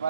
W.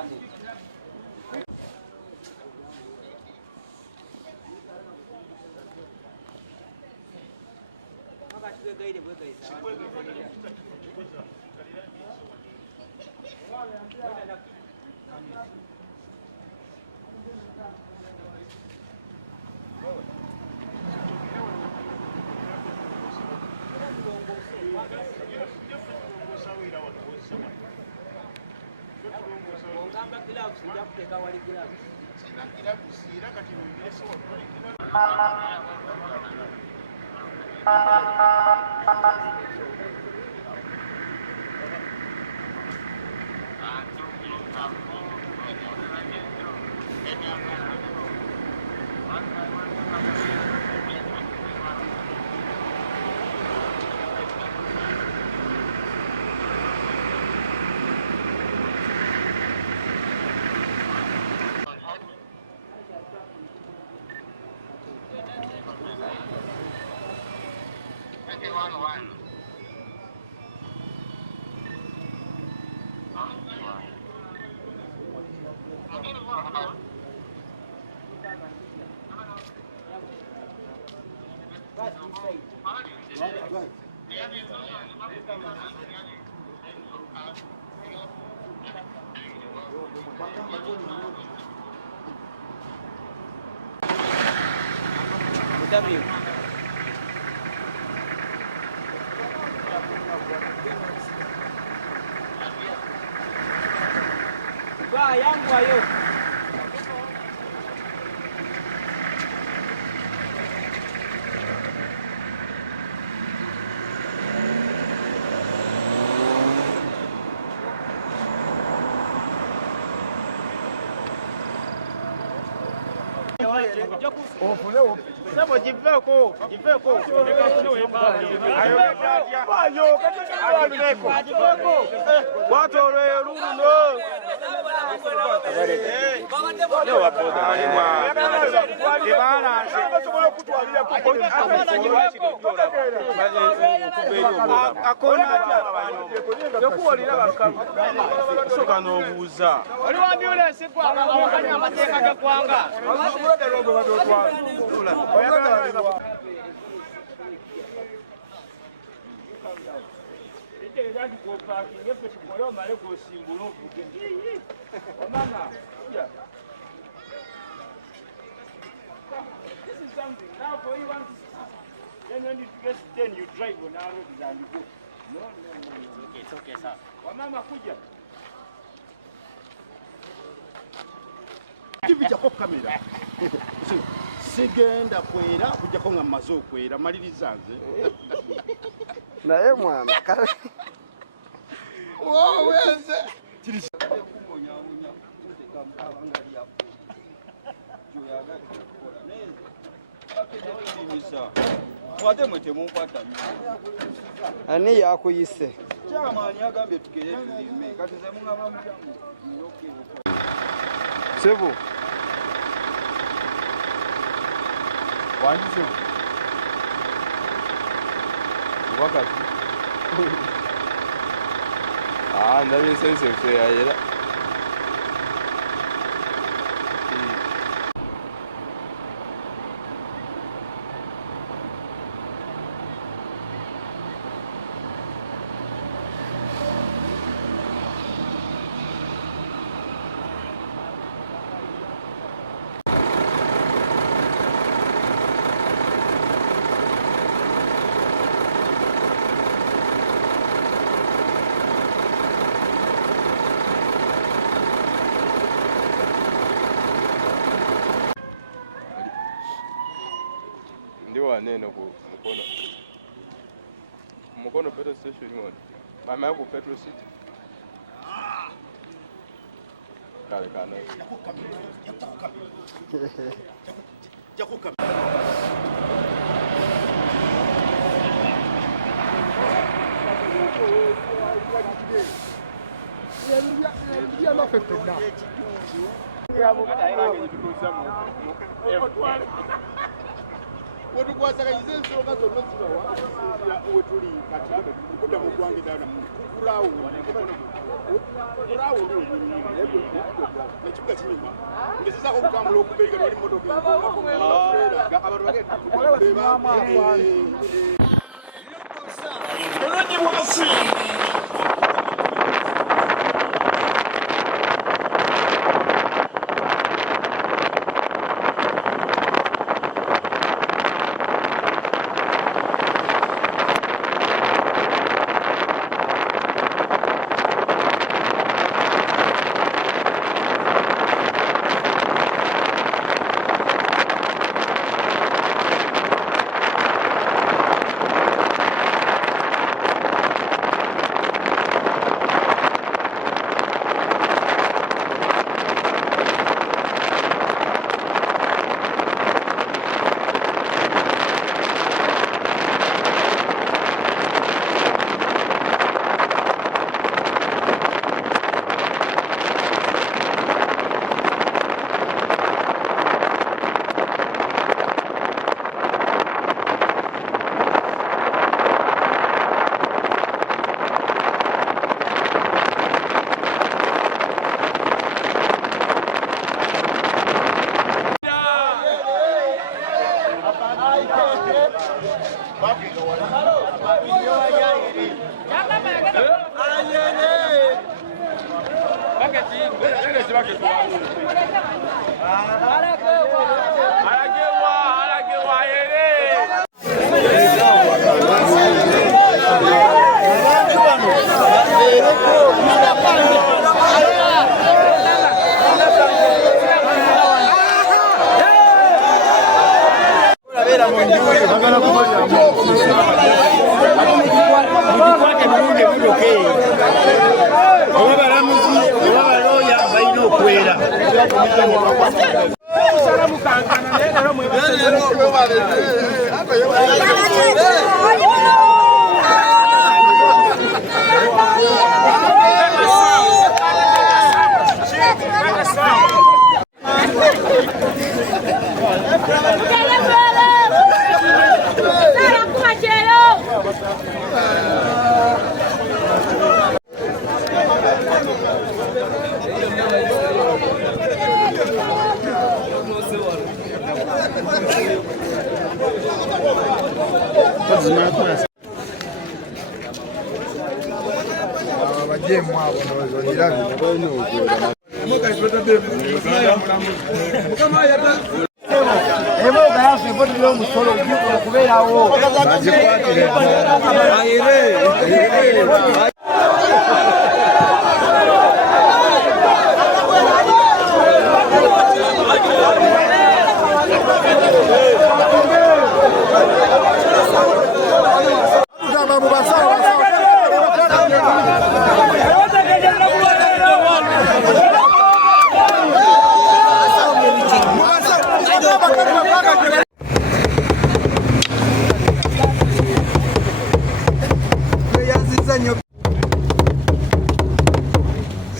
Ba yangu ayo. Sebo jiveko. Watu runo. This is something. Now for you want to then when you get 10 you drive on our road and you go. No. It's okay, sir. Wamama kuja. Kibijako kamera. Sigenda kwera kujako nga mazo kwera maliriza nze. Naye mwana. Wo weze. Ani yakuyise. Sebu. Wanjise. Wakati. Ndabe sense fe ayera. Neno ku Mukono. Mukono petrol station one. Mama yako petrol city. Kale kana. wetukwasagayiza ensonga zonna zibawa wetuli kati kudda mu ggwanga eddala kurawundi nekibuga kinyuma ngezezaako okutambula okubeera wali motoka Bulungi Bwansi.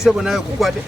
Sebo nayo kukwate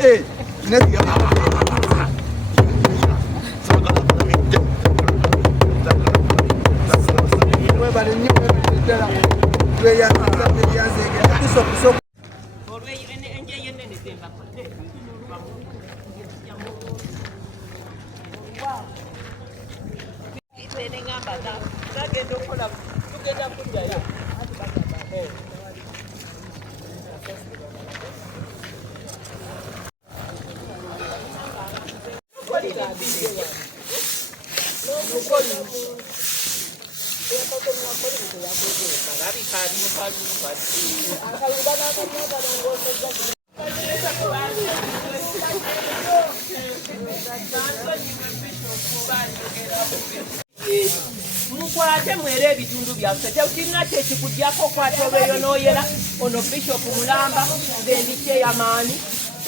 Mukwate mwere ebitundu byaffe tekirina kyekikugyako okwata olweyo n'oyera ono Bishop Mulamba ngendike yamaani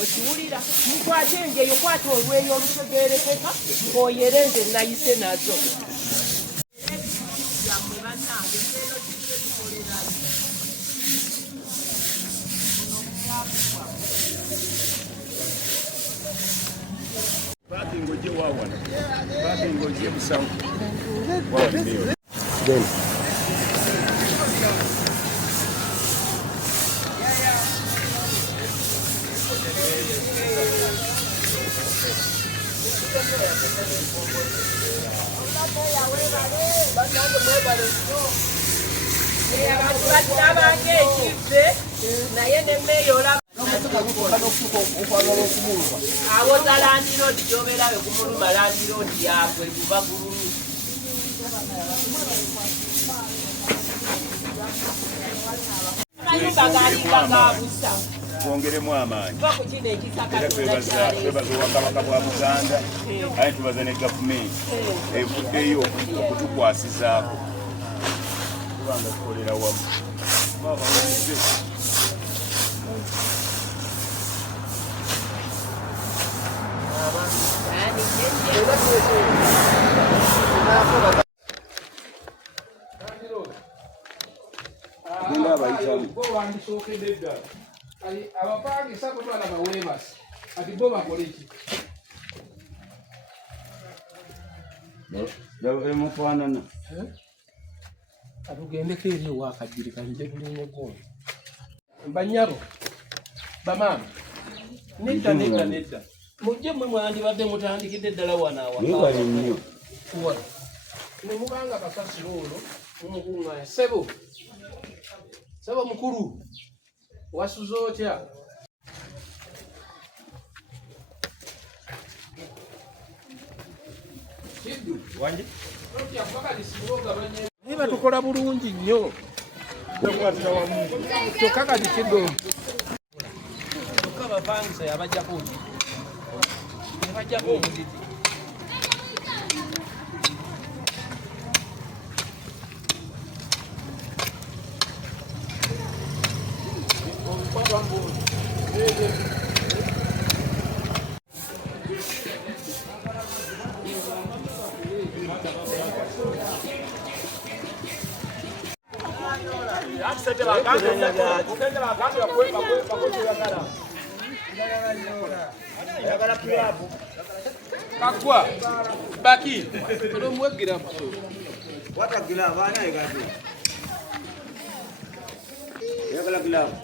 okiwulira mukwate enjeyo kwata olweyo olutegeerekeka ng'oyere nze nayise nazo Parking ojje waawana. Parking ojje Musawa. Then. awo za landiroodi gy'obeerayo kumuluma landiroodi yaabwe guba gululu amayumba galinga gabusa twongeremu amaanyi kuba ku kino ekisaka twebaza obwakabaka bwa Buganda aye tubaza ne gavumenti evuddeyo okutukwasizaako kubanga tukolera wamu abapangisa kutwala bawebasi ati bo bakole ki emufaanana atugendeko eri owakajiri kanije bulimugondo banyabo bamaama nedda mujje mwe mwandibadde mutandikidde eddala webale nnyo nemubanga kasasiro olwo mumukuŋŋaanya sebo mukulu wasuza otya naye batukola bulungi nnyo kyokka kati kidomu kyokka bapangisa yabajjako yabajjako omuziti kakwa baki olomwegira watagira abaana egati yagala gilavu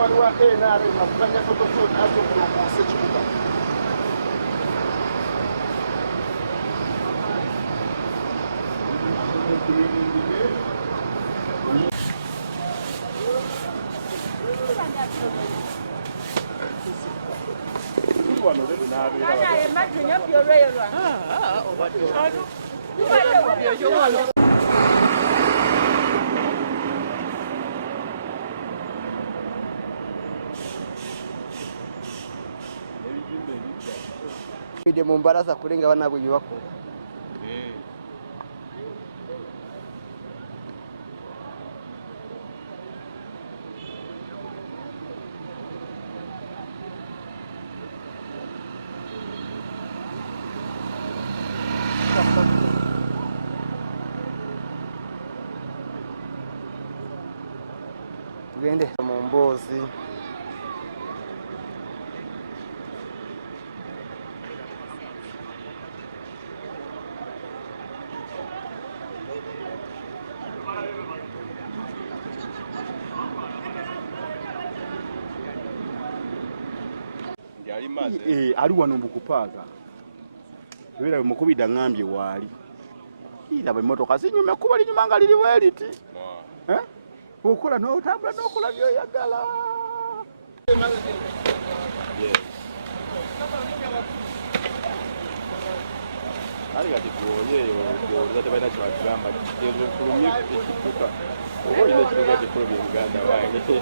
Waliwo NRM akuganya fotofoni azo kulongoosa ekibuga. Ide mu mbaraza kulenga bana bwe bako. Tugende mu Mbozi. Ali wano mukupaaga. Era mukubida ngambye wali. Ira bwe motoka zinyume kuba linyuma nga liri weliti. Okola n'otambula n'okola by'oyagala. Ali kati kuoyeyo ndio tabaina kyagamba ndio kulumye ekituka. Obo ine ekituka kifulumye Uganda wange. So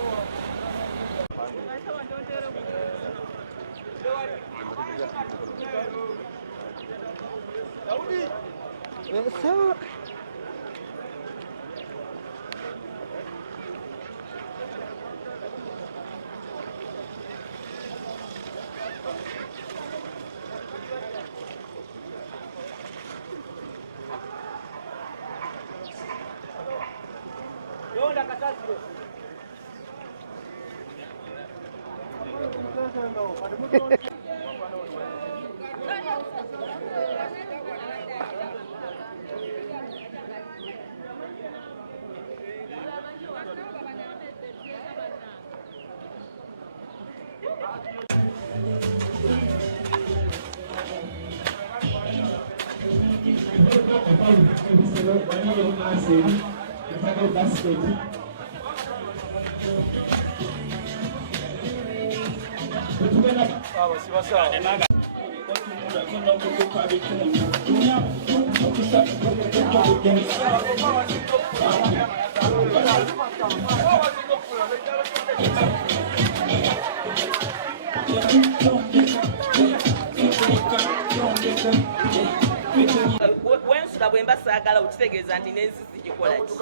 wensula bwe mba saagala okitegeeza nti n'enzizi gikola ki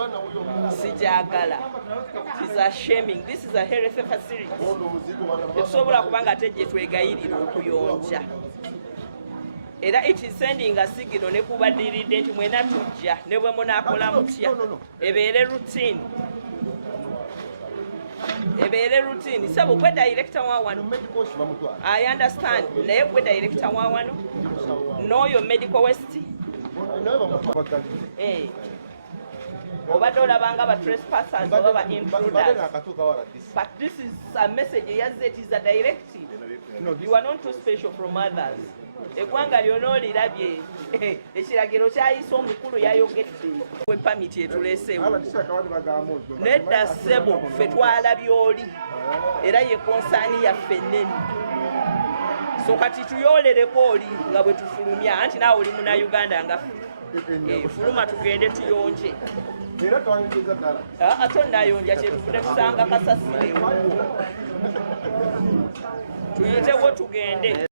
sijagala. Is a shaming. This is a health facility. Tetusobola kuba nga ate gye twegayirira okuyonja. Era it is sending a signal ne kubaddiridde nti mwena tujja ne bwe munaakola mutya ebeere routine. Ebeere routine. Sabo gwe director wa wano. I understand. Naye gwe director wa wano. Know your medical waste. Obadde olabanga ba trespassers oba ba intruders. But this is a message yazze, it is a directive. You are not too special from others. Eggwanga lyonna olirabye ekiragiro kyayisa omukulu yayogedde we pamiti etuleesewo nedda ssebo ffe twalabye oli era ye konsaani yaffe ennene. So kati tuyolereko oli nga bwe tufulumya anti naawe oli munnayuganda nga fuluma tugende tuyonje. Ate onnayonja kyetuvudde tusanga kasasirewo tuyitewo tugende.